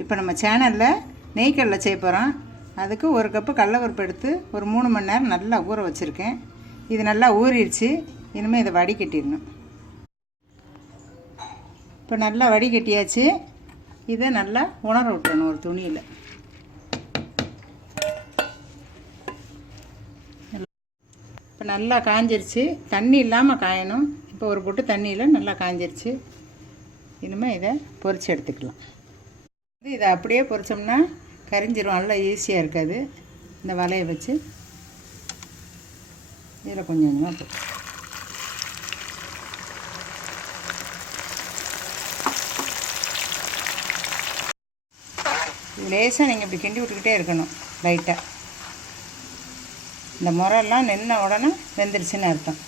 இப்போ நம்ம சேனலில் நெய்க்கடலை செய்ய போகிறோம். அதுக்கு ஒரு கப்பு கடலைப்பருப்பு எடுத்து ஒரு 3 மணி நேரம் நல்லா ஊற வச்சுருக்கேன். இது நல்லா ஊறிடுச்சு. இனிமேல் இதை வடிகட்டிடணும். இப்போ நல்லா வடிகட்டியாச்சு. இதை நல்லா உணர விட்டுறணும் ஒரு துணியில். இப்போ நல்லா காஞ்சிருச்சு. தண்ணி இல்லாமல் காயணும். இப்போ ஒரு பொட்டு தண்ணியில் நல்லா காஞ்சிருச்சு. இனிமேல் இதை பொரித்து எடுத்துக்கலாம். இதை அப்படியே பொரிச்சோம்னா கரிஞ்சிரும். நல்லா ஈஸியாக இருக்காது. இந்த வலையை வச்சு இதில் கொஞ்சம் கொஞ்சமாக போட்டு லேசாக நீங்கள் இப்படி கிண்டி விட்டுக்கிட்டே இருக்கணும் லைட்டாக. இந்த முறையெல்லாம் நின்ன உடனே வெந்துருச்சுன்னு அர்த்தம்.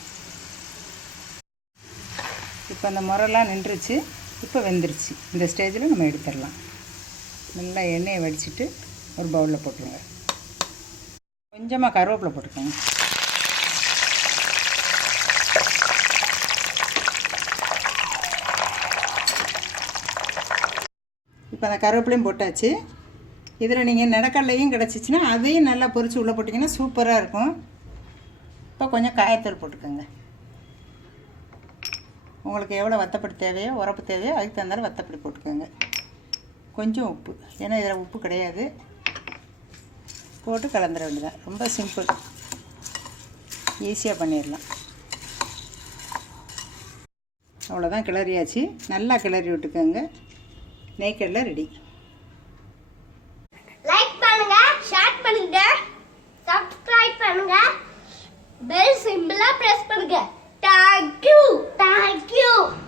இப்போ அந்த முறையெல்லாம் நின்றுச்சு. இப்போ வெந்துருச்சு. இந்த ஸ்டேஜில் நம்ம எடுத்துடலாம். நல்லா எண்ணெயை வடிச்சிட்டு ஒரு பவுலில் போட்டுருங்க. கொஞ்சமாக கருவேப்பிலை போட்டுக்கோங்க. இப்போ அந்த கருவேப்பிலையும் போட்டாச்சு. இதில் நீங்கள் நிலக்கடலையும் கிடச்சிச்சின்னா அதையும் நல்லா பொரித்து உள்ளே போட்டிங்கன்னா சூப்பராக இருக்கும். இப்போ கொஞ்சம் காயத்தூள் போட்டுக்கோங்க. உங்களுக்கு எவ்வளோ வத்தப்படி தேவையோ உரப்பு தேவையோ அதுக்கு தகுந்தாலும் வத்தப்படி போட்டுக்கோங்க. கொஞ்சம் உப்பு, ஏன்னா இதில் உப்பு கிடையாது, போட்டு கலந்துட வேண்டியதான். ரொம்ப சிம்பிள், ஈஸியாக பண்ணிடலாம். அவ்வளோதான், கிளறியாச்சு. நல்லா கிளறி விட்டுக்கோங்க. நெய்க்கடலை ரெடி. லைக் பண்ணுங்க, ஷேர் பண்ணுங்க, சப்ஸ்கிரைப் பண்ணுங்க, பெல் சிம்பலை பிரஸ் பண்ணுங்க. Thank you.